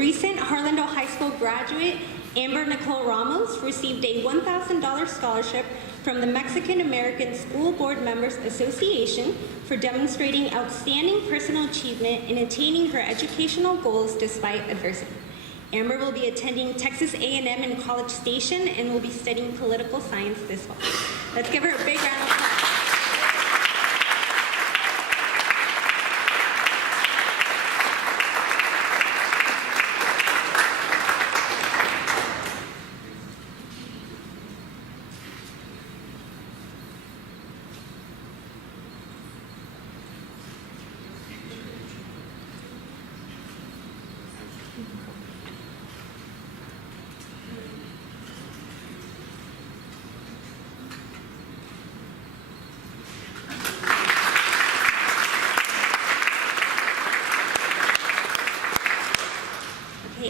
recent Harlandale High School graduate Amber Nicole Ramos received a $1,000 scholarship from the Mexican American School Board Members Association for demonstrating outstanding personal achievement in attaining her educational goals despite adversity. Amber will be attending Texas A&M in College Station and will be studying political science this fall. Let's give her a big round of applause.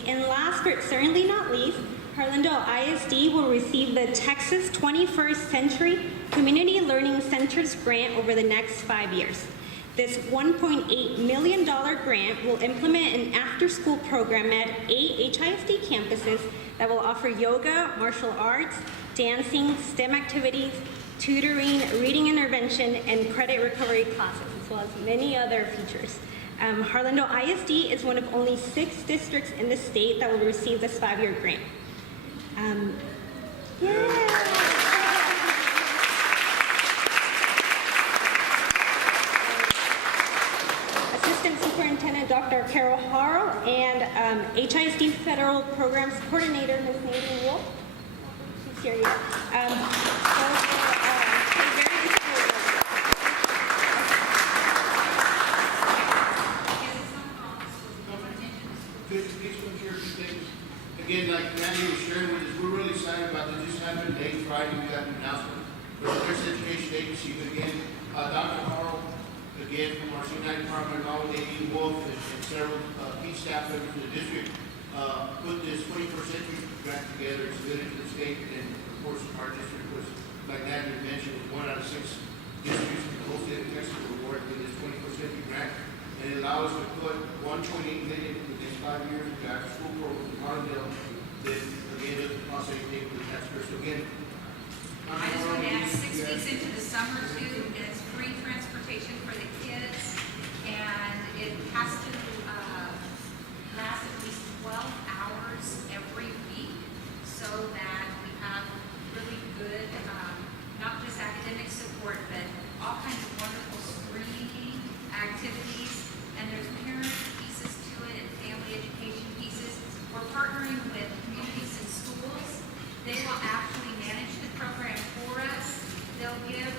And last but certainly not least, Harlandale ISD will receive the Texas 21st Century Community Learning Centers grant over the next 5 years. This $1.8 million grant will implement an after-school program at 8 HISD campuses that will offer yoga, martial arts, dancing, STEM activities, tutoring, reading intervention, and credit recovery classes, as well as many other features. Harlandale ISD is one of only 6 districts in the state that will receive this 5-year grant. Assistant Superintendent Dr. Carol Harrell and HISD Federal Programs Coordinator Ms. Nadine Wolf. She's here yet. Again, like Randy was sharing with us, we're really excited about this. Just happened today, Friday, we got an announcement for the Christian Education Agency. But again, Dr. Harrell, again, from our C9 department, along with Nadine Wolf and several key staff members of the district, put this 21st century grant together, submitted to the state, and of course, our district was, like Randy mentioned, was 1 out of 6 districts in the whole state of Texas were awarded with this 21st century grant. And it allows us to put $1.8 million in the next 5 years into after school programs in Harlandale that again doesn't cost anything for the taxpayers. So again, I just want to add 6 weeks into the summer too, and it's free transportation for the kids, and it has to last at least 12 hours every week so that we have really good, not just academic support, but all kinds of wonderful screening activities. And there's parent pieces to it and family education pieces. We're partnering with communities and schools. They will actually manage the program for us. They'll give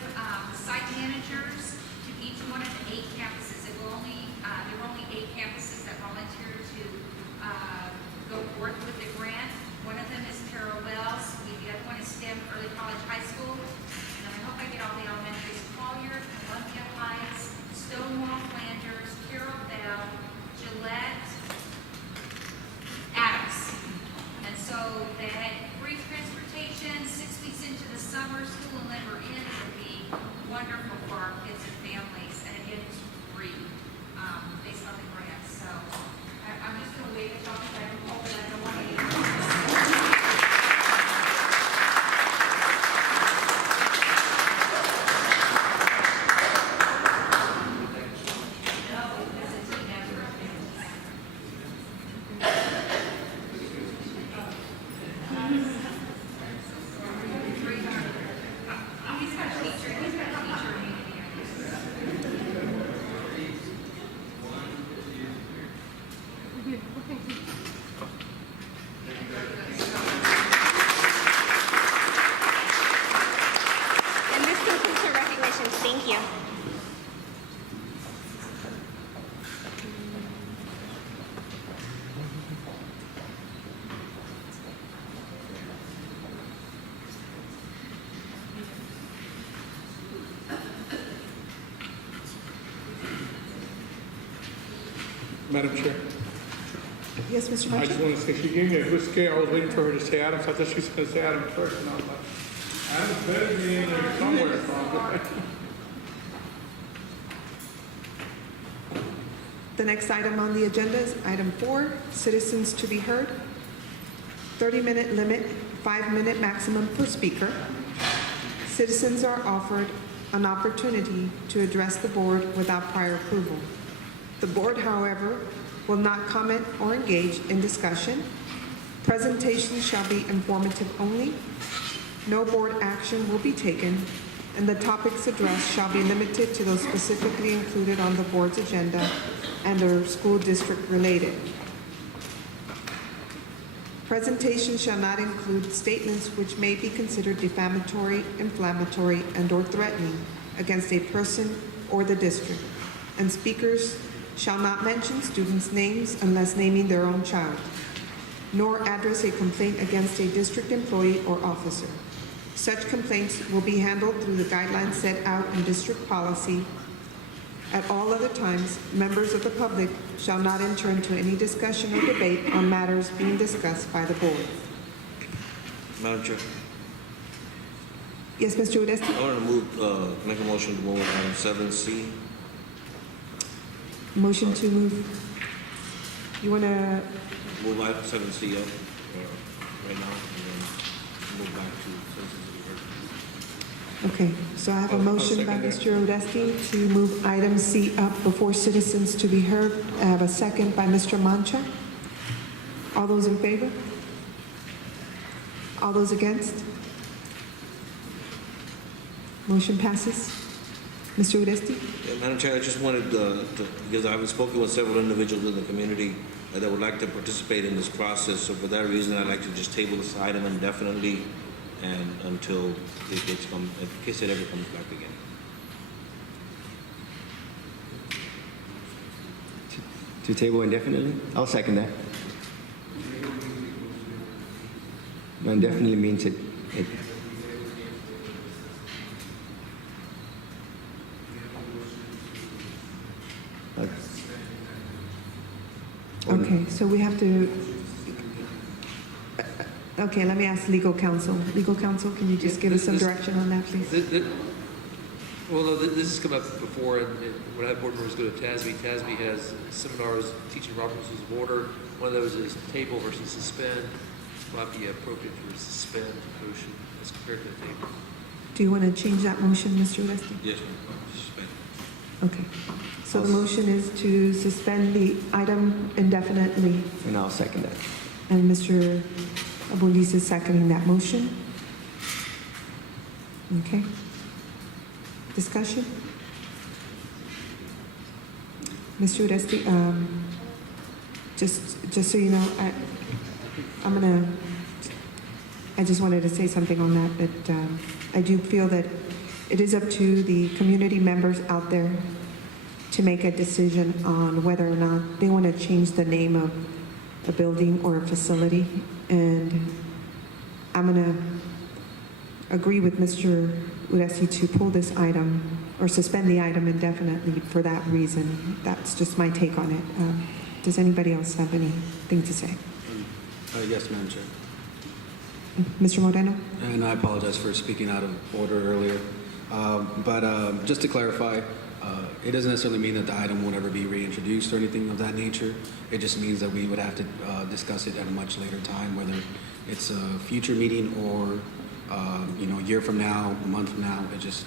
site managers to each one of the 8 campuses. There were only 8 campuses that volunteered to go forth with the grant. One of them is Carol Wells. The other one is STEM Early College High School. And I hope I get all the elementaries: Collier, Columbia Heights, Stonewall, Flanders, Carol Bell, Gillette, Adams. And so they had free transportation 6 weeks into the summer. School will never end. It would be wonderful for our kids and families. And again, it's free based on the grant. So I'm just going to wait and talk about it. I don't want to Madam Chair, Yes, Mr. I Marchant? just want to say, she gave me a whiskey. I was waiting for her to say Adams. I thought she was going to say Adams first, and I was like, Adams better be in there somewhere. So The next item on the agenda is item 4, citizens to be heard. 30-minute limit, 5-minute maximum per speaker. Citizens are offered an opportunity to address the board without prior approval. The board, however, will not comment or engage in discussion. Presentations shall be informative only. No board action will be taken, and the topics addressed shall be limited to those specifically included on the board's agenda and are school district related. Presentations shall not include statements which may be considered defamatory, inflammatory, and/or threatening against a person or the district, and speakers shall not mention students' names unless naming their own child, nor address a complaint against a district employee or officer. Such complaints will be handled through the guidelines set out in district policy. At all other times, members of the public shall not enter into any discussion or debate on matters being discussed by the board. Madam Chair, Yes, Mr. Udesty? I want to make a motion to move item 7C. Motion to move. You want to, Move item 7C up right now, and then move back to citizens to be heard. okay, so I have a I'll motion by second that. Mr. Udesty to move item C up before citizens to be heard. I have a second by Mr. Mancha. All those in favor? All those against? Motion passes. Mr. Udesty? Yeah, Madam Chair, I just wanted because I've spoken with several individuals in the community that would like to participate in this process. So for that reason, I'd like to just table this item indefinitely and until it gets in case it ever comes back again. To table indefinitely? I'll second that. No, indefinitely means it. Okay, so we have to, okay, let me ask legal counsel. Legal counsel, can you just give us some direction on that, please? This has come up before, and when I have board members go to TASB, TASB has seminars teaching Robert's Rules of Order. One of those is table versus suspend. Might be appropriate to suspend the motion as compared to the table. Do you want to change that motion, Mr. Udesty? Yes, ma'am. Suspend. Okay. So the motion is to suspend the item indefinitely, And I'll second that. and Mr. Abundis is seconding that motion. Okay. Discussion? Mr. Udesty, just so you know, I just wanted to say something on that I do feel that it is up to the community members out there to make a decision on whether or not they want to change the name of a building or a facility. And I'm going to agree with Mr. Udesty to pull this item or suspend the item indefinitely for that reason. That's just my take on it. Does anybody else have anything to say? Yes, Madam Chair. Mr. Moreno? And I apologize for speaking out of order earlier. But just to clarify, it doesn't necessarily mean that the item will never be reintroduced or anything of that nature. It just means that we would have to discuss it at a much later time, whether it's a future meeting or a year from now, a month from now. It just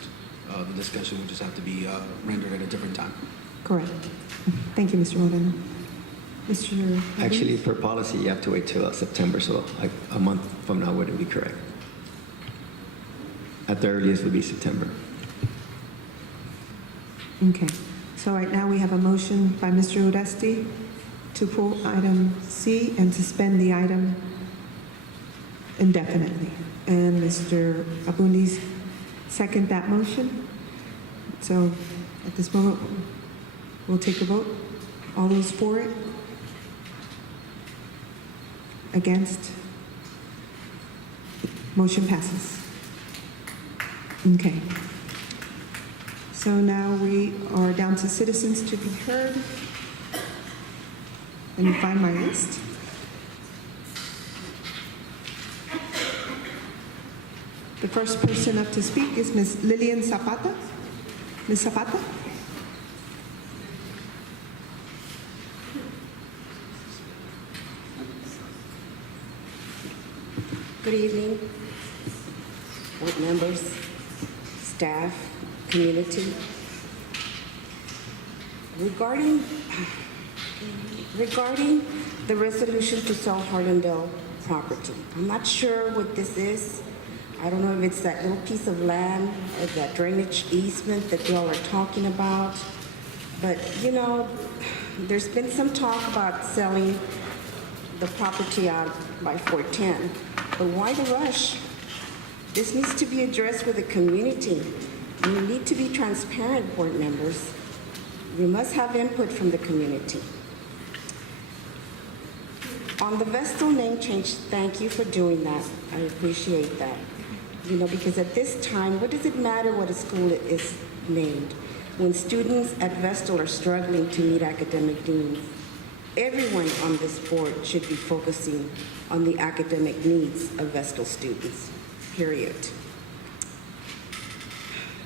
the discussion would just have to be rendered at a different time. Correct. Thank you, Mr. Moreno. Mr. Actually, per policy, you have to wait till September, so like a month from now wouldn't be correct. At the earliest would be September. Okay. So right now we have a motion by Mr. Udesty to pull item C and suspend the item indefinitely. And Mr. Abundis second that motion. So at this moment, we'll take a vote. All those for it? Against? Motion passes. Okay. So now we are down to citizens to be heard. Let me find my list. The first person up to speak is Ms. Lillian Zapata. Ms. Zapata? Good evening, board members, staff, community. Regarding the resolution to sell Harlandale property, I'm not sure what this is. I don't know if it's that little piece of land, or that drainage easement that y'all are talking about. But, you know, there's been some talk about selling the property out by 410. But why the rush? This needs to be addressed with the community. We need to be transparent, board members. We must have input from the community. On the Vestal name change, thank you for doing that. I appreciate that. You know, because at this time, what does it matter what a school is named when students at Vestal are struggling to meet academic needs? Everyone on this board should be focusing on the academic needs of Vestal students, period.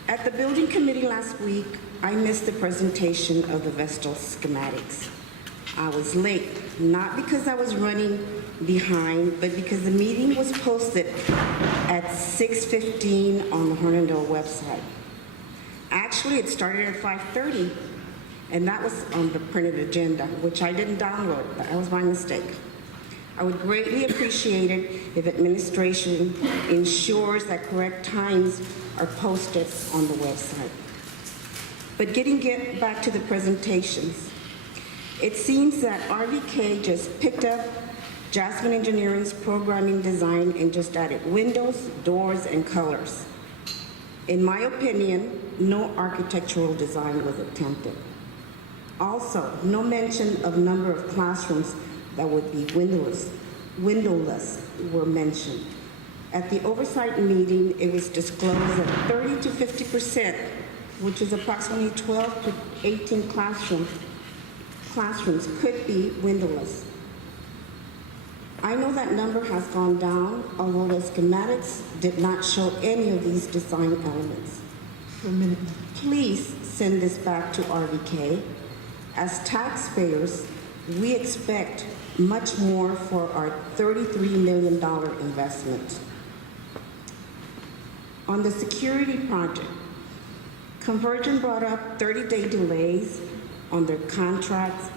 At the building committee last week, I missed the presentation of the Vestal schematics. I was late, not because I was running behind, but because the meeting was posted at 6:15 on the Harlandale website. Actually, it started at 5:30, and that was on the printed agenda, which I didn't download. That was my mistake. I would greatly appreciate it if administration ensures that correct times are posted on the website. But getting back to the presentations, it seems that RVK just picked up Jasmine Engineering's programming design and just added windows, doors, and colors. In my opinion, no architectural design was attempted. Also, no mention of number of classrooms that would be windowless were mentioned. At the oversight meeting, it was disclosed that 30 to 50%, which is approximately 12 to 18 classrooms could be windowless. I know that number has gone down, although the schematics did not show any of these design elements. For a minute. Please send this back to RVK. As taxpayers, we expect much more for our $33 million investment. On the security project, Convergent brought up 30-day delays on their contracts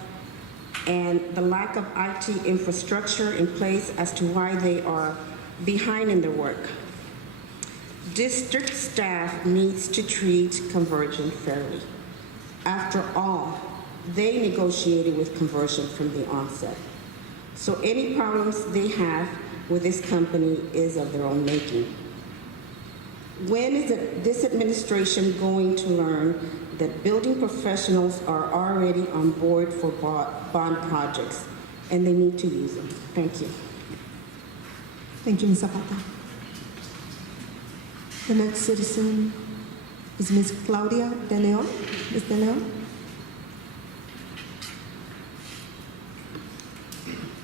and the lack of IT infrastructure in place as to why they are behind in their work. District staff needs to treat Convergent fairly. After all, they negotiated with Convergent from the onset. So any problems they have with this company is of their own making. When is this administration going to learn that building professionals are already on board for bond projects and they need to use them? Thank you. Thank you, Ms. Zapata. The next citizen is Ms. Claudia De Leon. Ms. De Leon?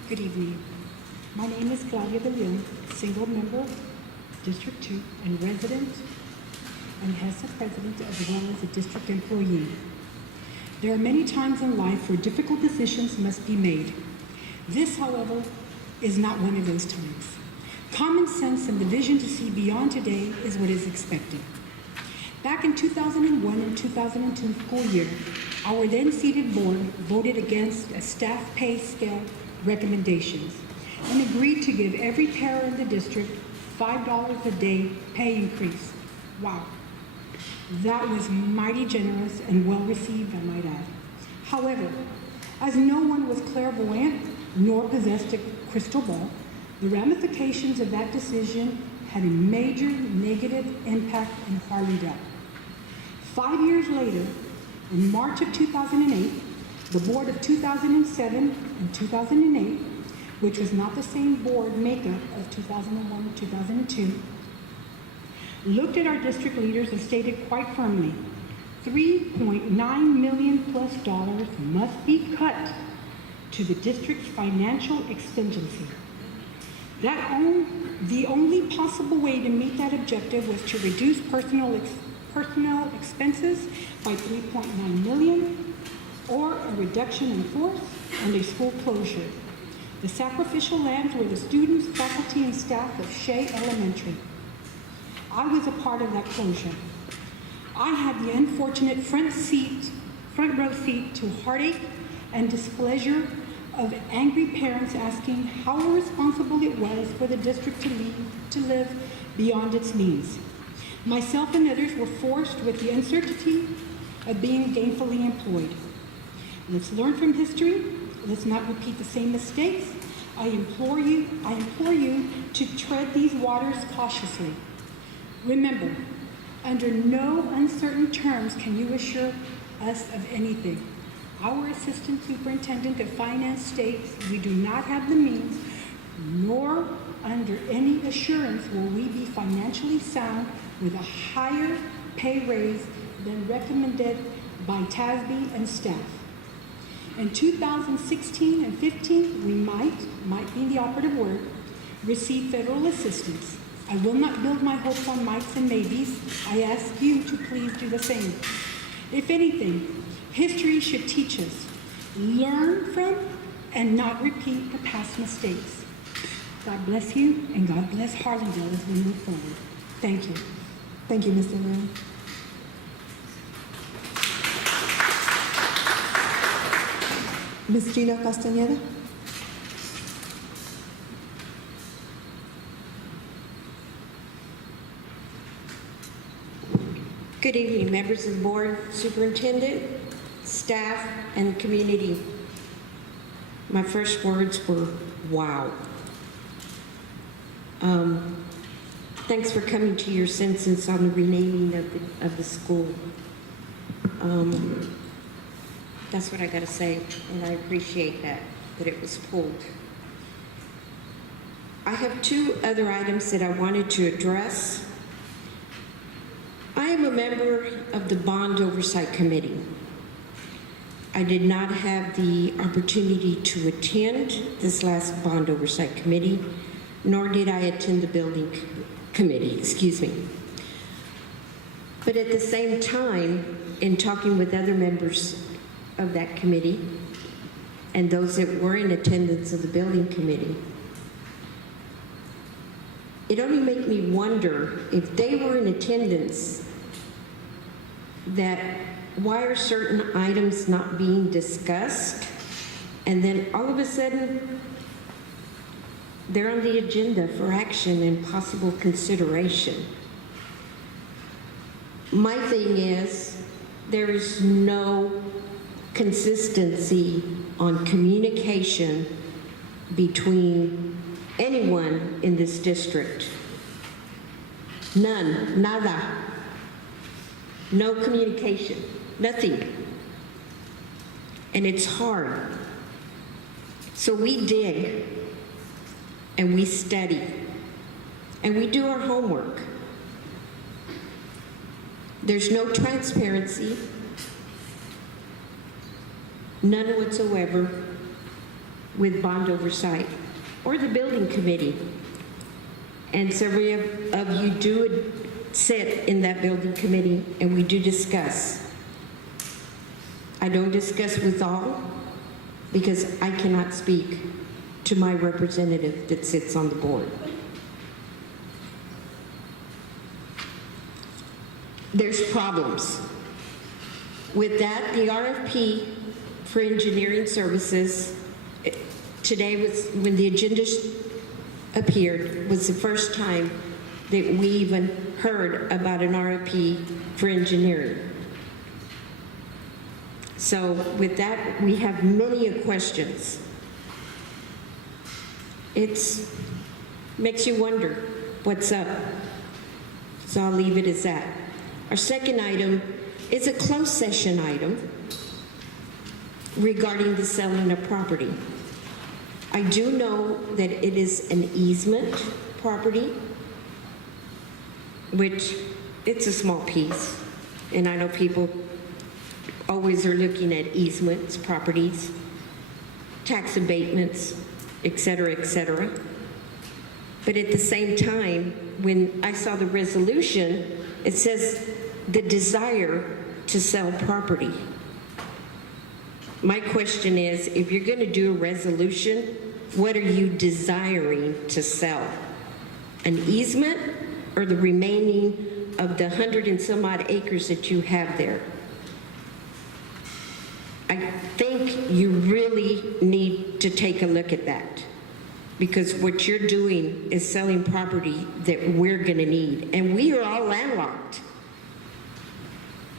Good evening. My name is Claudia De Leon, single member, District 2, and resident and HESA president as well as a district employee. There are many times in life where difficult decisions must be made. This, however, is not one of those times. Common sense and the vision to see beyond today is what is expected. Back in 2001 and 2002 school year, our then seated board voted against a staff pay scale recommendations and agreed to give every para in the district $5 a day pay increase. Wow. That was mighty generous and well received, I might add. However, as no one was clairvoyant nor possessed a crystal ball, the ramifications of that decision had a major negative impact in Harlandale. 5 years later, in March of 2008, the board of 2007 and 2008, which was not the same board makeup of 2001 and 2002, looked at our district leaders and stated quite firmly, $3.9 million plus must be cut to the district's financial contingency. The only possible way to meet that objective was to reduce personnel expenses by $3.9 million or a reduction in force and a school closure. The sacrificial lambs were the students, faculty, and staff of Shea Elementary. I was a part of that closure. I had the unfortunate front row seat to heartache and displeasure of angry parents asking how irresponsible it was for the district to live beyond its means. Myself and others were forced with the uncertainty of being gainfully employed. Let's learn from history. Let's not repeat the same mistakes. I implore you to tread these waters cautiously. Remember, under no uncertain terms can you assure us of anything. Our Assistant Superintendent of Finance states we do not have the means, nor under any assurance will we be financially sound with a higher pay raise than recommended by TASB and staff. In 2016 and 15, we might be the operative word, receive federal assistance. I will not build my hopes on mights and maybes. I ask you to please do the same. If anything, history should teach us, learn from and not repeat the past mistakes. God bless you, and God bless Harlandale as we move forward. Thank you. Thank you, Mr. Leon. Ms. Gina Castañeda? Good evening, members of the board, superintendent, staff, and community. My first words were, wow. Thanks for coming to your senses on the renaming of the school. That's what I gotta say, and I appreciate that it was pulled. I have two other items that I wanted to address. I am a member of the Bond Oversight Committee. I did not have the opportunity to attend this last Bond Oversight Committee, nor did I attend the Building Committee, excuse me. But at the same time, in talking with other members of that committee and those that were in attendance of the Building Committee, it only made me wonder if they were in attendance, that why are certain items not being discussed, and then all of a sudden they're on the agenda for action and possible consideration. My thing is, there is no consistency on communication between anyone in this district. None, nada. No communication, nothing. And it's hard. So we dig and we study and we do our homework. There's no transparency, none whatsoever, with Bond Oversight or the Building Committee. And several of you do sit in that Building Committee, and we do discuss. I don't discuss with all because I cannot speak to my representative that sits on the board. There's problems. With that, the RFP for engineering services, today was, when the agenda appeared, was the first time that we even heard about an RFP for engineering. So with that, we have many questions. It makes you wonder what's up. So I'll leave it as that. Our second item is a closed session item regarding the selling of property. I do know that it is an easement property, which it's a small piece, and I know people always are looking at easements, properties, tax abatements, et cetera, et cetera. But at the same time, when I saw the resolution, it says the desire to sell property. My question is, if you're going to do a resolution, what are you desiring to sell? An easement or the remaining of the 100 and some odd acres that you have there? I think you really need to take a look at that, because what you're doing is selling property that we're going to need, and we are all landlocked.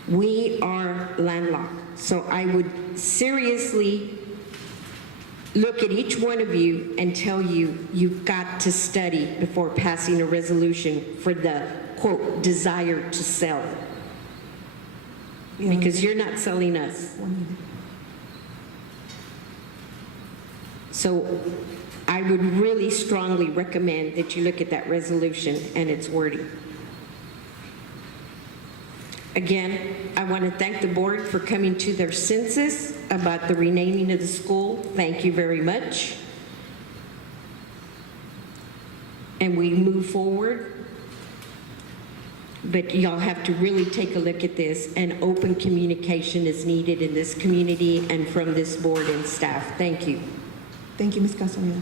We are landlocked. So I would seriously look at each one of you and tell you, you've got to study before passing a resolution for the, quote, desire to sell. Because you're not selling us. So I would really strongly recommend that you look at that resolution and its wording. Again, I want to thank the board for coming to their senses about the renaming of the school. Thank you very much. And we move forward. But y'all have to really take a look at this, and open communication is needed in this community and from this board and staff. Thank you. Thank you, Ms. Castaneda.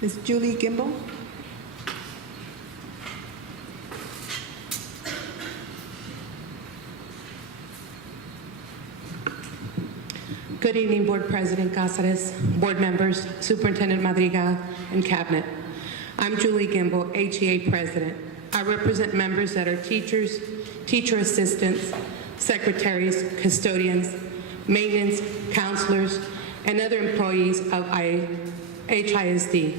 Ms. Julie Gimbel? Good evening, Board President Cáceres, board members, Superintendent Madrigal, and Cabinet. I'm Julie Gimbel, HEA President. I represent members that are teachers, teacher assistants, secretaries, custodians, maintenance, counselors, and other employees of HISD.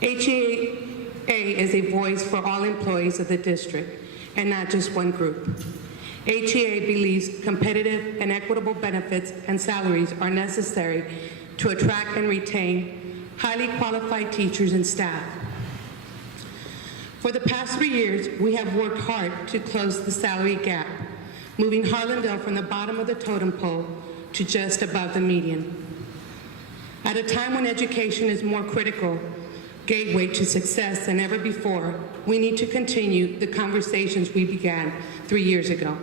HEA is a voice for all employees of the district, and not just one group. HEA believes competitive and equitable benefits and salaries are necessary to attract and retain highly qualified teachers and staff. For the past 3 years, we have worked hard to close the salary gap, moving Harlandale from the bottom of the totem pole to just above the median. At a time when education is more critical gateway to success than ever before, we need to continue the conversations we began 3 years ago.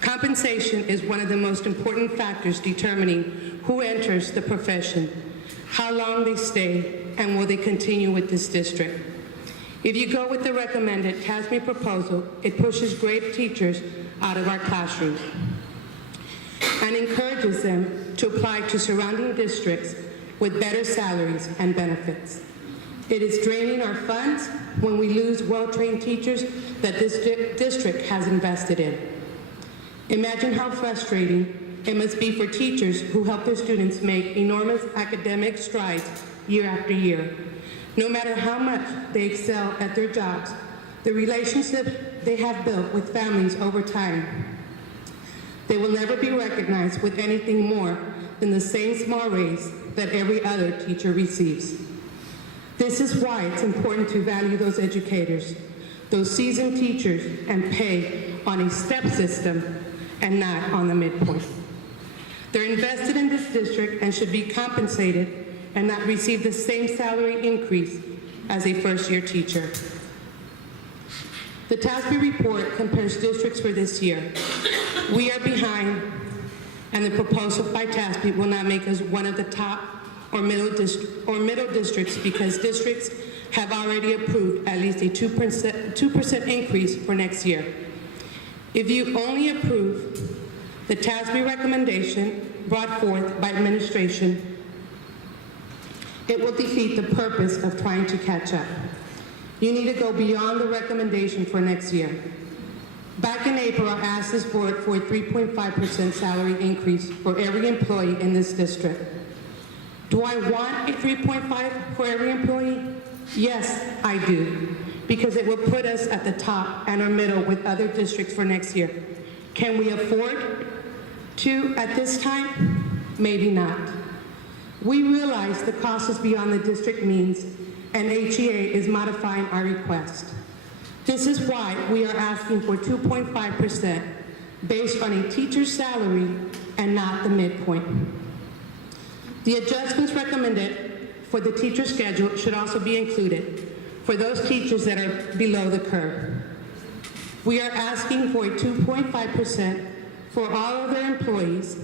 Compensation is one of the most important factors determining who enters the profession, how long they stay, and will they continue with this district. If you go with the recommended TASME proposal, it pushes great teachers out of our classrooms and encourages them to apply to surrounding districts with better salaries and benefits. It is draining our funds when we lose well-trained teachers that this district has invested in. Imagine how frustrating it must be for teachers who help their students make enormous academic strides year after year. No matter how much they excel at their jobs, the relationships they have built with families over time, they will never be recognized with anything more than the same small raise that every other teacher receives. This is why it's important to value those educators, those seasoned teachers, and pay on a step system and not on the midpoint. They're invested in this district and should be compensated and not receive the same salary increase as a first-year teacher. The TASB report compares districts for this year. We are behind, and the proposal by TASB will not make us one of the top or middle districts, because districts have already approved at least a 2% increase for next year. If you only approve the TASB recommendation brought forth by administration, it will defeat the purpose of trying to catch up. You need to go beyond the recommendation for next year. Back in April, I asked this board for a 3.5% salary increase for every employee in this district. Do I want a 3.5 for every employee? Yes, I do, because it will put us at the top and our middle with other districts for next year. Can we afford to at this time? Maybe not. We realize the cost is beyond the district means, and HEA is modifying our request. This is why we are asking for 2.5% based on a teacher's salary and not the midpoint. The adjustments recommended for the teacher schedule should also be included for those teachers that are below the curve. We are asking for a 2.5% for all of their employees,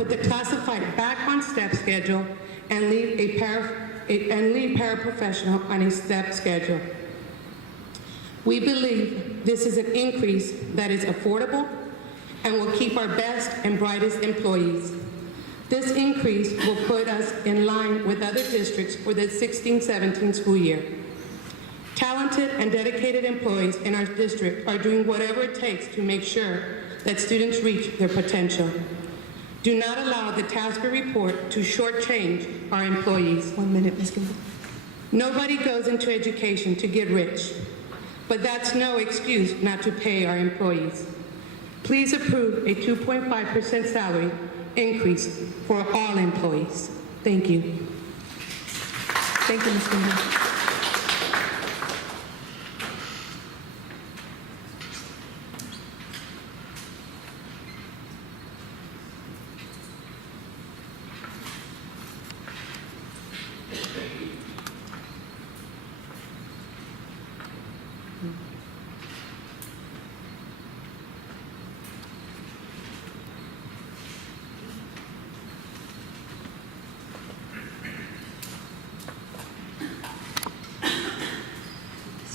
put the classified back on step schedule and leave paraprofessional on a step schedule. We believe this is an increase that is affordable and will keep our best and brightest employees. This increase will put us in line with other districts for the 16-17 school year. Talented and dedicated employees in our district are doing whatever it takes to make sure that students reach their potential. Do not allow the TASB report to shortchange our employees. 1 minute, Ms. Kimball. Nobody goes into education to get rich, but that's no excuse not to pay our employees. Please approve a 2.5% salary increase for all employees. Thank you. Thank you, Ms. Kimball.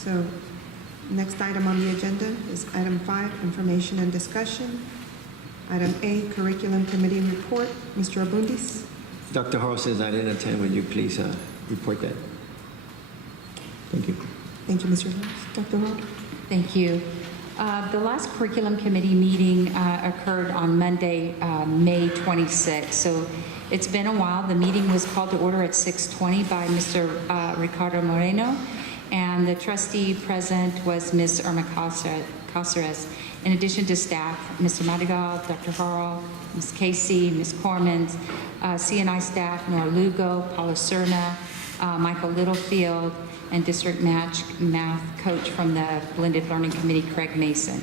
So, next item on the agenda is item 5, information and discussion. Item A, curriculum committee report. Mr. Abundis. Dr. Hall says I didn't attend. Would you please report that? Thank you. Thank you, Mr. Lewis. Dr. Hall. Thank you. The last curriculum committee meeting occurred on Monday, May 26th. So it's been a while. The meeting was called to order at 6:20 by Mr. Ricardo Moreno, and the trustee present was Ms. Irma Cáceres. In addition to staff, Mr. Madrigal, Dr. Harrell, Ms. Casey, Ms. Cormans, CNI staff, Nora Lugo, Paula Cerna, Michael Littlefield, and district math coach from the Blended Learning Committee, Craig Mason.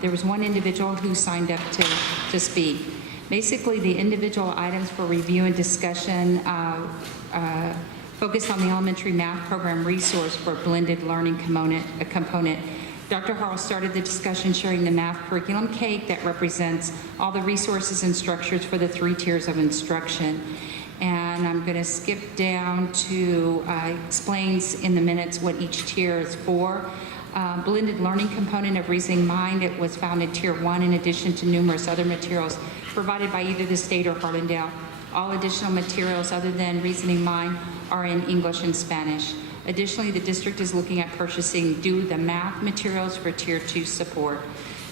There was one individual who signed up to speak. Basically, the individual items for review and discussion focused on the elementary math program resource for blended learning component. Dr. Harrell started the discussion sharing the math curriculum cake that represents all the resources and structures for the 3 tiers of instruction. And I'm going to skip down to explains in the minutes what each tier is for. Blended learning component of Reasoning Mind, it was found in Tier 1 in addition to numerous other materials provided by either the state or Harlandale. All additional materials other than Reasoning Mind are in English and Spanish. Additionally, the district is looking at purchasing Do the Math materials for Tier 2 support.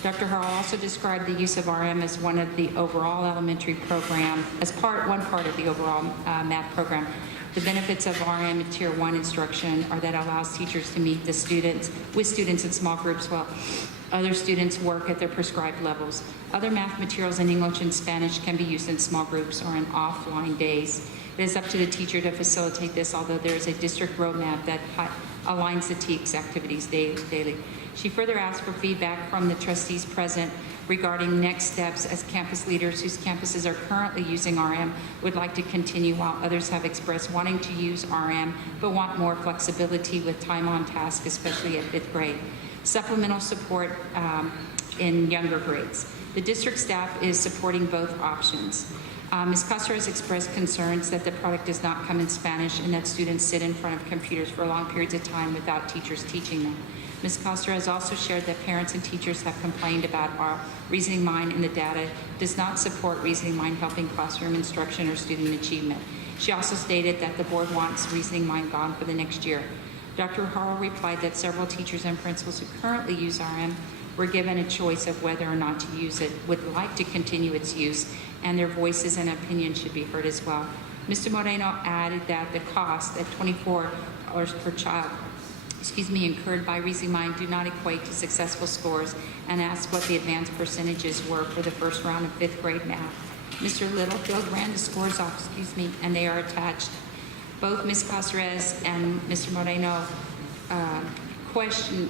Dr. Harrell also described the use of RM as one of the overall elementary program, as one part of the overall math program. The benefits of RM in Tier 1 instruction are that it allows teachers to meet with students in small groups while other students work at their prescribed levels. Other math materials in English and Spanish can be used in small groups or in offline days. It is up to the teacher to facilitate this, although there is a district roadmap that aligns the TEKS activities daily. She further asked for feedback from the trustees present regarding next steps as campus leaders whose campuses are currently using RM would like to continue, while others have expressed wanting to use RM but want more flexibility with time on task, especially at 5th grade. Supplemental support in younger grades. The district staff is supporting both options. Ms. Cáceres expressed concerns that the product does not come in Spanish and that students sit in front of computers for long periods of time without teachers teaching them. Ms. Cáceres also shared that parents and teachers have complained about our Reasoning Mind, and the data does not support Reasoning Mind helping classroom instruction or student achievement. She also stated that the board wants Reasoning Mind gone for the next year. Dr. Harrell replied that several teachers and principals who currently use RM were given a choice of whether or not to use it, would like to continue its use, and their voices and opinions should be heard as well. Mr. Moreno added that the cost at $24 per child incurred by Reasoning Mind do not equate to successful scores, and asked what the advanced percentages were for the first round of 5th grade math. Mr. Littlefield ran the scores off, and they are attached. Both Ms. Cáceres and Mr. Moreno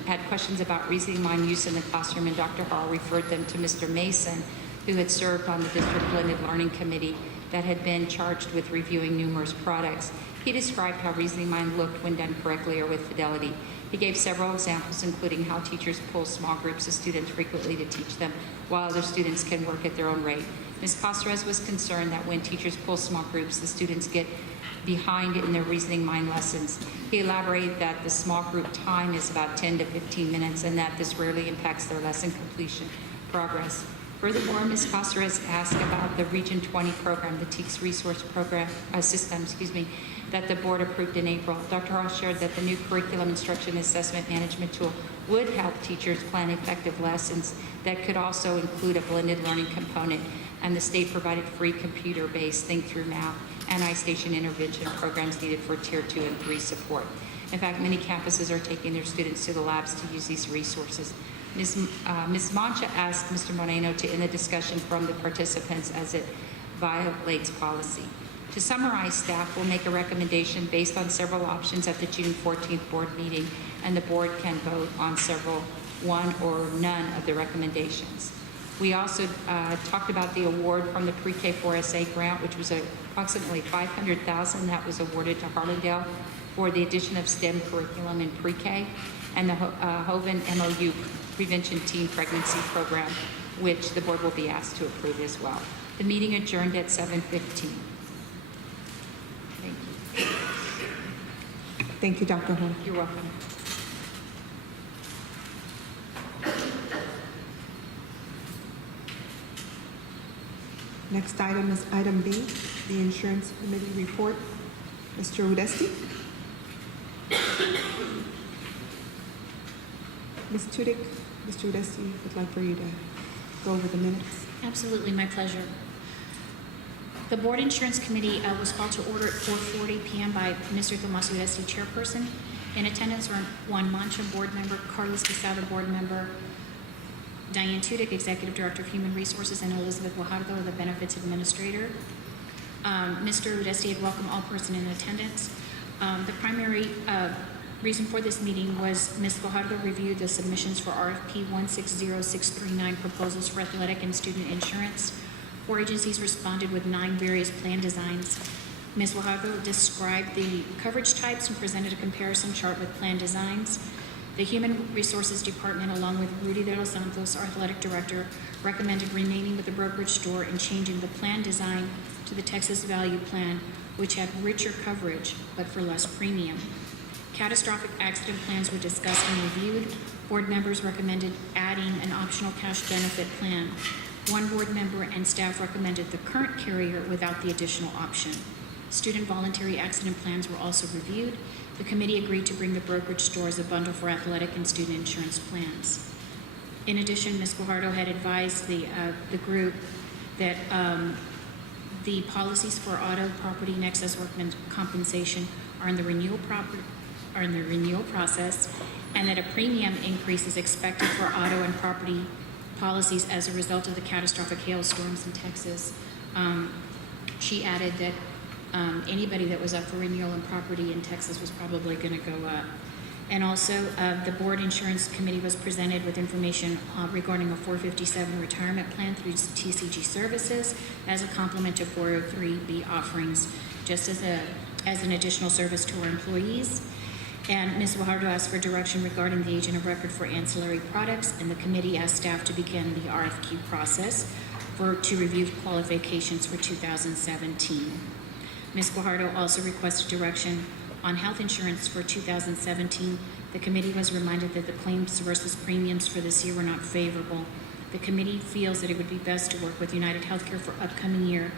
had questions about Reasoning Mind use in the classroom, and Dr. Harrell referred them to Mr. Mason, who had served on the District Blended Learning Committee that had been charged with reviewing numerous products. He described how Reasoning Mind looked when done correctly or with fidelity. He gave several examples, including how teachers pull small groups of students frequently to teach them, while other students can work at their own rate. Ms. Caceres was concerned that when teachers pull small groups, the students get behind in their reasoning mind lessons. He elaborated that the small group time is about 10 to 15 minutes and that this rarely impacts their lesson completion progress. Furthermore, Ms. Caceres asked about the Region 20 program, the TEACS resource program system, that the board approved in April. Dr. Hall shared that the new curriculum instruction assessment management tool would help teachers plan effective lessons that could also include a blended learning component, and the state provided free computer-based Think Through Math and iStation intervention programs needed for Tier 2 and 3 support. In fact, many campuses are taking their students to the labs to use these resources. Ms. Mancha asked Mr. Moreno to end the discussion from the participants as it violates policy. To summarize, staff will make a recommendation based on several options at the June 14th board meeting, and the board can vote on one or none of the recommendations. We also talked about the award from the Pre-K 4SA grant, which was approximately $500,000 that was awarded to Harlandale for the addition of STEM curriculum in pre-K, and the Hoven MOU Prevention Teen Pregnancy Program, which the board will be asked to approve as well. The meeting adjourned at 7:15. Thank you. Thank you, Dr. Hall. You're welcome. Next item is item B, the Insurance Committee report. Mr. Udesti? Ms. Tudyk, Mr. Udesti would like for you to go over the minutes. Absolutely, my pleasure. The Board Insurance Committee was called to order at 4:40 p.m. by Mr. Tomas Udesti, chairperson. In attendance were Juan Mancha, board member, Carlos Quesada, board member, Diane Tudyk, Executive Director of Human Resources, and Elizabeth Guajardo, the Benefits Administrator. Mr. Udesti had welcomed all persons in attendance. The primary reason for this meeting was Ms. Guajardo reviewed the submissions for RFP 160639 proposals for athletic and student insurance. 4 agencies responded with 9 various plan designs. Ms. Guajardo described the coverage types and presented a comparison chart with plan designs. The Human Resources Department, along with Rudy de los Santos, our athletic director, recommended remaining with the brokerage store and changing the plan design to the Texas Value Plan, which had richer coverage but for less premium. Catastrophic accident plans were discussed and reviewed. Board members recommended adding an optional cash benefit plan. 1 board member and staff recommended the current carrier without the additional option. Student voluntary accident plans were also reviewed. The committee agreed to bring the brokerage store as a bundle for athletic and student insurance plans. In addition, Ms. Guajardo had advised the group that the policies for auto, property, and excess workman's compensation are in the renewal process, and that a premium increase is expected for auto and property policies as a result of the catastrophic hailstorms in Texas. She added that anybody that was up for renewal in property in Texas was probably going to go up. And also, the Board Insurance Committee was presented with information regarding a 457 retirement plan through TCG Services as a complement to 403B offerings, just as an additional service to our employees. And Ms. Guajardo asked for direction regarding the agent of record for ancillary products, and the committee asked staff to begin the RFQ process to review qualifications for 2017. Ms. Guajardo also requested direction on health insurance for 2017. The committee was reminded that the claims versus premiums for this year were not favorable. The committee feels that it would be best to work with United Healthcare for upcoming year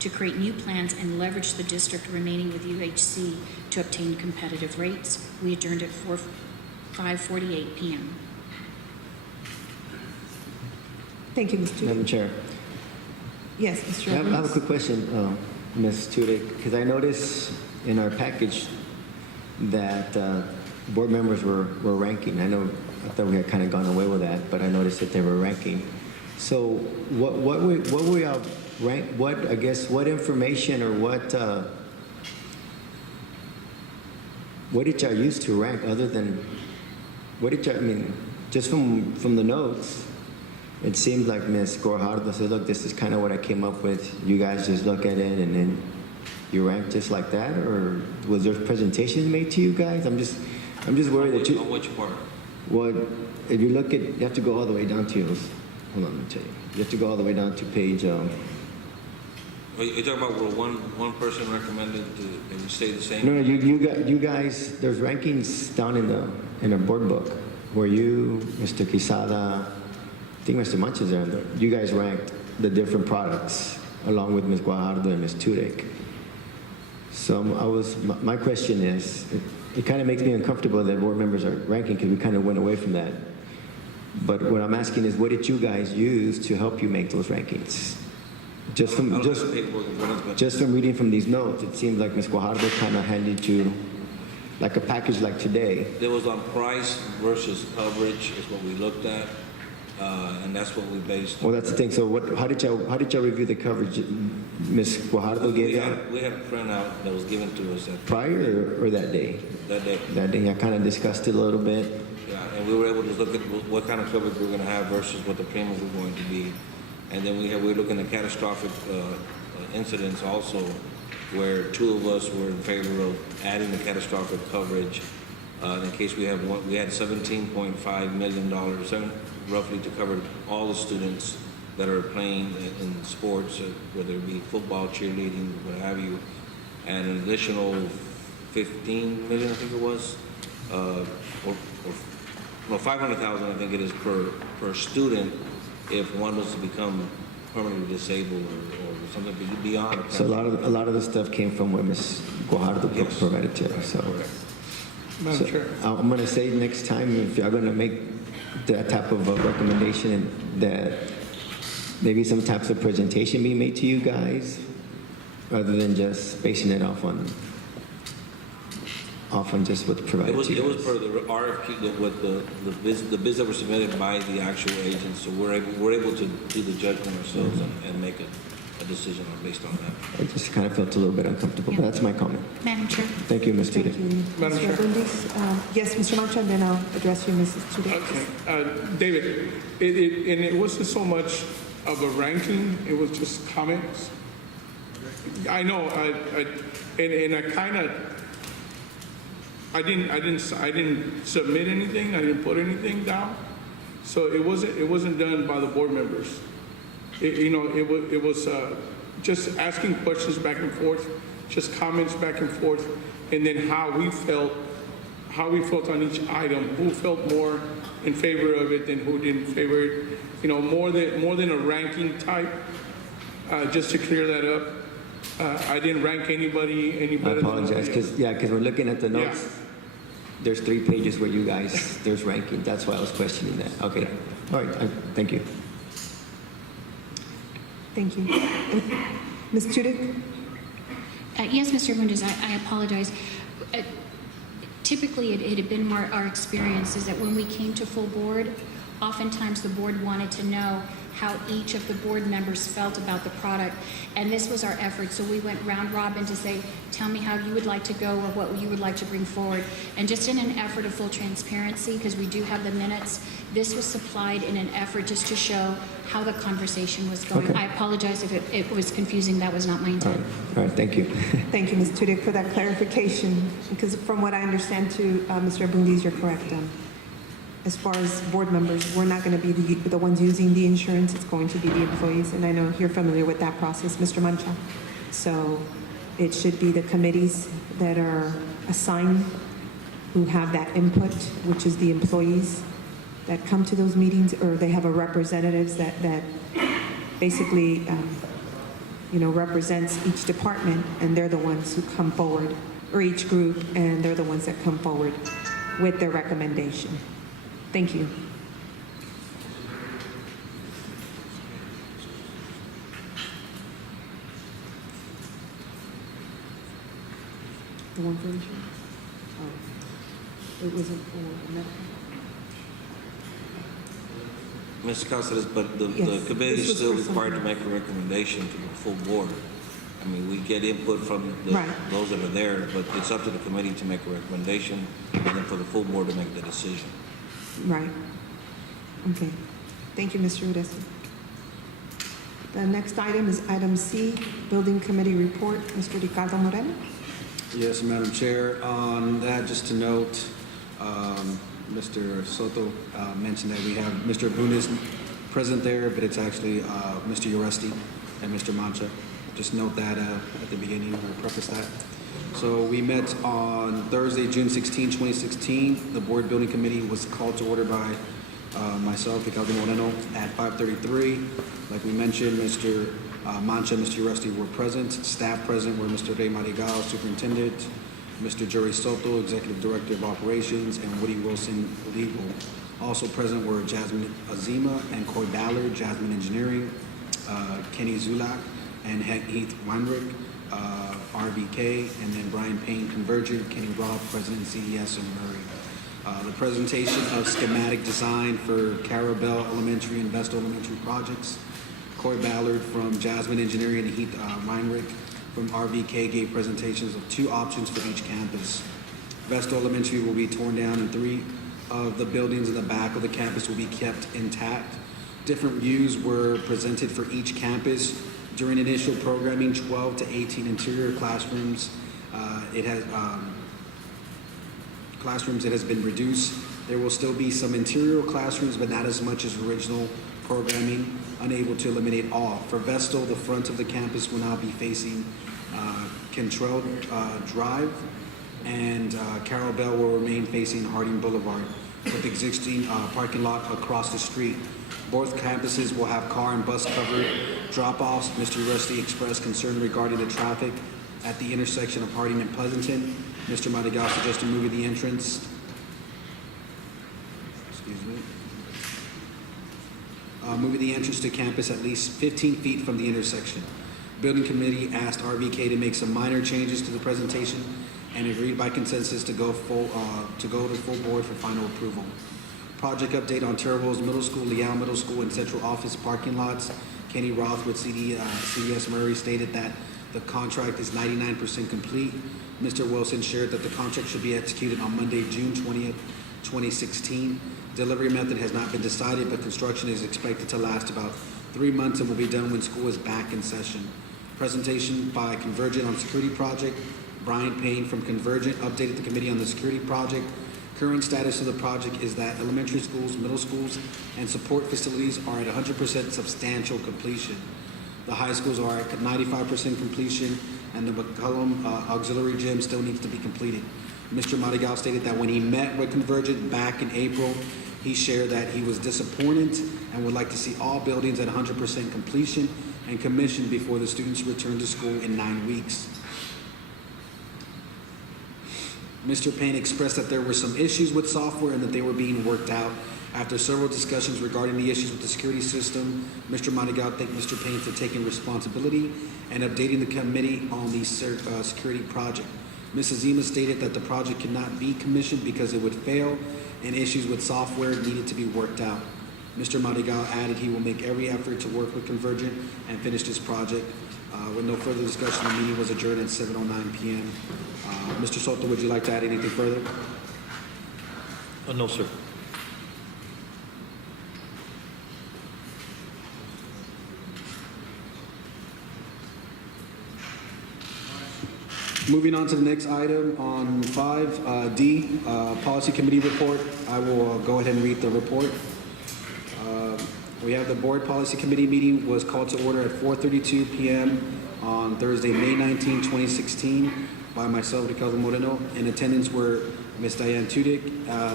to create new plans and leverage the district remaining with UHC to obtain competitive rates. We adjourned at 5:48 p.m. Thank you, Ms. Tudyk. Madam Chair, Yes, Mr. I have a Evans. quick question, Ms. Tudyk, because I noticed in our package that board members were ranking. I thought we had kind of gone away with that, but I noticed that they were ranking. So what were y'all rank? What information or what did y'all use to rank other than, just from the notes, it seemed like Ms. Guajardo said, look, this is kind of what I came up with. You guys just look at it and then you rank just like that? Or was there presentations made to you guys? I'm just worried that you... On which part? Well, if you look at, you have to go all the way down to, hold on, let me tell you. You have to go all the way down to page Are you talking about where one person recommended that we stay the same? No, you guys, there's rankings down in the board book where you, Mr. Quisada, I think Mr. Munch is there. You guys ranked the different products along with Ms. Guajardo and Ms. Turek. So my question is, it kind of makes me uncomfortable that board members are ranking because we kind of went away from that. But what I'm asking is, what did you guys use to help you make those rankings? Just from reading from these notes, it seems like Ms. Guajardo kind of handed you like a package like today. There was on price versus coverage is what we looked at, and that's what we based. Well, that's the thing. So how did y'all review the coverage? Ms. Guajardo gave that? We had a printout that was given to us at Prior or that day? that day. That day, I kind of discussed it a little bit. Yeah, and we were able to look at what kind of coverage we were going to have versus what the premiums were going to be. And then we were looking at catastrophic incidents also, where two of us were in favor of adding the catastrophic coverage in case we had $17.5 million roughly to cover all the students that are playing in sports, whether it be football, cheerleading, what have you, and an additional $15 million, I think it was, or 500,000, I think it is per student if one was to become permanently disabled or something beyond. So a lot of the stuff came from what Ms. Guajardo provided to us. So, Madam Chair. I'm going to say next time, if you're going to make that type of a recommendation, that maybe some types of presentation be made to you guys, rather than just basing it off on just what's provided to you. It was per the RFQ with the bids that were submitted by the actual agents, so we're able to do the judgment ourselves and make a decision based on that. I just kind of felt a little bit uncomfortable, but that's my comment. Madam Chair. Thank you, Ms. Tudy. Madam Mr. Chair. Abundis? Yes, Mr. Mancha, and then I'll address you, Mrs. Tudor. Okay, David, it wasn't so much of a ranking, it was just comments. I know, and I kind of, I didn't submit anything, I didn't put anything down, so it wasn't done by the board members. It was just asking questions back and forth, just comments back and forth, and then how we felt on each item, who felt more in favor of it than who didn't favor it. More than a ranking type. Just to clear that up, I didn't rank anybody any I better. apologize, because we're looking at the notes. Yeah. There's 3 pages where you guys, there's ranking. That's why I was questioning that. Okay. All right. Thank you. Thank you. Ms. Tudor? Yes, Mr. Abundis, I apologize. Typically, it had been our experience is that when we came to full board, oftentimes the board wanted to know how each of the board members felt about the product, and this was our effort. So we went round robin to say, tell me how you would like to go or what you would like to bring forward. And just in an effort of full transparency, because we do have the minutes, this was supplied in an effort just to show how the conversation was going. Okay. I apologize if it was confusing. That was not my intent. All right. Thank you. Thank you, Ms. Tudor, for that clarification, because from what I understand too, Mr. Abundis, you're correct. As far as board members, we're not going to be the ones using the insurance. It's going to be the employees, and I know you're familiar with that process, Mr. Mancha. So it should be the committees that are assigned who have that input, which is the employees that come to those meetings, or they have a representatives that basically, represents each department, and they're the ones who come forward, or each group, and they're the ones that come forward with their recommendation. Thank you. The one for insurance? Oh, it wasn't for medical? Mr. Casares, but the Yes, committee this is was still for required to something. make a recommendation to the full board. I mean, we get input from Right. those that are there, but it's up to the committee to make a recommendation and then for the full board to make the decision. Right. Okay. Thank you, Mr. Udesi. The next item is item C, Building Committee Report. Mr. Ricardo Moreno. Yes, Madam Chair. On that, just to note, Mr. Soto mentioned that we have Mr. Abundis present there, but it's actually Mr. Uresti and Mr. Mancha. just note that at the beginning, or preface that. So we met on Thursday, June 16, 2016. The board building committee was called to order by myself, Ricardo Moreno, at 5:33. Like we mentioned, Mr. Mancha and Mr. Rusty were present. Staff present were Mr. Ray Marigal, Superintendent, Mr. Jerry Soto, Executive Director of Operations, and Woody Wilson, Legal. Also present were Jasmine Azima and Coy Ballard, Jasmine Engineering, Kenny Zulak, and Heath Weinrich, RVK, and then Brian Payne, Convergent, Kenny Roth, President CDS, and Murray. The presentation of schematic design for Carabel Elementary and Vestal Elementary projects. Coy Ballard from Jasmine Engineering and Heath Weinrich from RVK gave presentations of 2 options for each campus. Vestal Elementary will be torn down, and 3 of the buildings in the back of the campus will be kept intact. Different views were presented for each campus. During initial programming, 12 to 18 interior classrooms. It has been reduced. There will still be some interior classrooms, but not as much as original programming, unable to eliminate all. For Vestal, the front of the campus will now be facing Cantrell Drive, and Carol Bell will remain facing Harding Boulevard, with existing parking lot across the street. Both campuses will have car and bus covered drop-offs. Mr. Rusty expressed concern regarding the traffic at the intersection of Harding and Pleasanton. Mr. Madigal suggested moving the entrance. Moving the entrance to campus at least 15 feet from the intersection. Building committee asked RVK to make some minor changes to the presentation and agreed by consensus to go to full board for final approval. Project update on Terre Rose Middle School, Leal Middle School, and Central Office parking lots. Kenny Roth with CDS Murray stated that the contract is 99% complete. Mr. Wilson shared that the contract should be executed on Monday, June 20th, 2016. Delivery method has not been decided, but construction is expected to last about 3 months and will be done when school is back in session. Presentation by Convergent on security project. Brian Payne from Convergent updated the committee on the security project. Current status of the project is that elementary schools, middle schools, and support facilities are at 100% substantial completion. The high schools are at 95% completion, and the McCullum Auxiliary Gym still needs to be completed. Mr. Madigal stated that when he met with Convergent back in April, he shared that he was disappointed and would like to see all buildings at 100% completion and commissioned before the students return to school in 9 weeks. Mr. Payne expressed that there were some issues with software and that they were being worked out. After several discussions regarding the issues with the security system, Mr. Madigal thanked Mr. Payne for taking responsibility and updating the committee on the security project. Ms. Azima stated that the project could not be commissioned because it would fail and issues with software needed to be worked out. Mr. Madigal added he will make every effort to work with Convergent and finish this project. With no further discussion, the meeting was adjourned at 7:09 p.m. Mr. Soto, would you like to add anything further? No, sir. Moving on to the next item on 5D, Policy Committee Report. I will go ahead and read the report. We have the Board Policy Committee meeting was called to order at 4:32 p.m. on Thursday, May 19, 2016, by myself, Ricardo Moreno. In attendance were Ms. Diane Tudyk,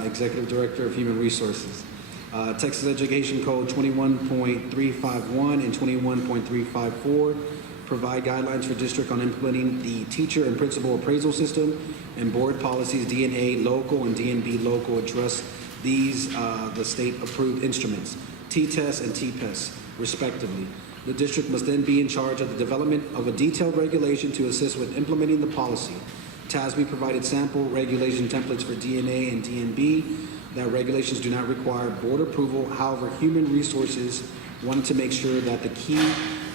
Executive Director of Human Resources. Texas Education Code 21.351 and 21.354 provide guidelines for district on implementing the teacher and principal appraisal system, and board policies DNA local and DNB local address these the state-approved instruments, T-TEST and T-PEST, respectively. The district must then be in charge of the development of a detailed regulation to assist with implementing the policy. TASB provided sample regulation templates for DNA and DNB. That regulations do not require board approval. However, Human Resources wanted to make sure that the key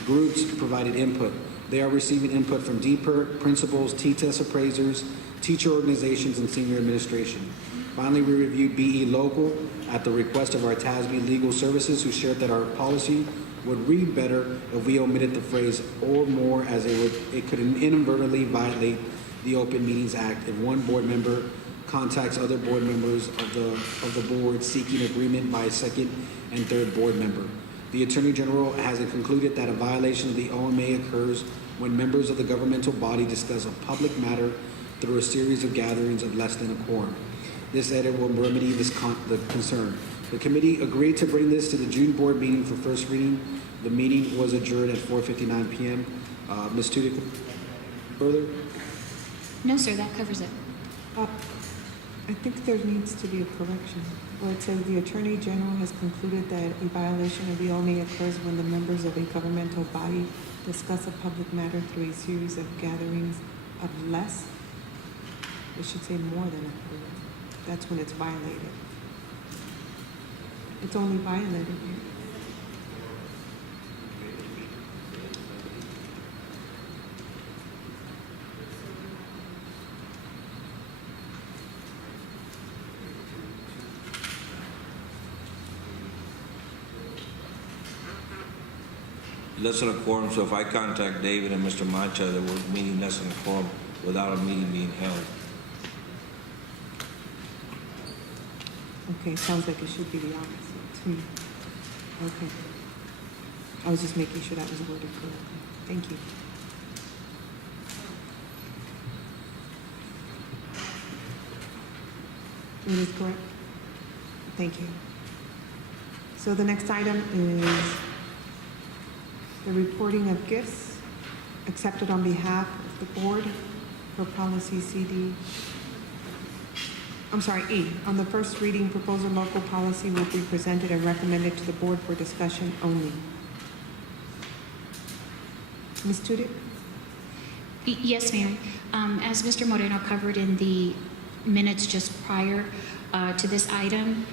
groups provided input. They are receiving input from DPER, principals, T-TEST appraisers, teacher organizations, and senior administration. Finally, we reviewed BE Local at the request of our TASB Legal Services, who shared that our policy would read better if we omitted the phrase "or more," as it could inadvertently violate the Open Meetings Act if one board member contacts other board members of the board seeking agreement by a second and third board member. The Attorney General has concluded that a violation of the OMA occurs when members of the governmental body discuss a public matter through a series of gatherings of less than a quorum. This edit will remedy the concern. The committee agreed to bring this to the June board meeting for first reading. The meeting was adjourned at 4:59 p.m. Ms. Tudyk, further? No, sir, that covers it. I think there needs to be a correction where it says the Attorney General has concluded that a violation of the OMA occurs when the members of a governmental body discuss a public matter through a series of gatherings of less. It should say more than a quorum. That's when it's violated. It's only violated here. Less than a quorum, so if I contact David and Mr. Mancha that we're meeting less than a quorum without a meeting being held. Okay, sounds like it should be the opposite to me. Okay. I was just making sure that was worded correctly. Thank you. It is correct? Thank you. So the next item is the reporting of gifts accepted on behalf of the board for policy E. On the first reading, proposal local policy will be presented and recommended to the board for discussion only. Ms. Tudyk? Yes, Mayor. As Mr. Moreno covered in the minutes just prior to this item,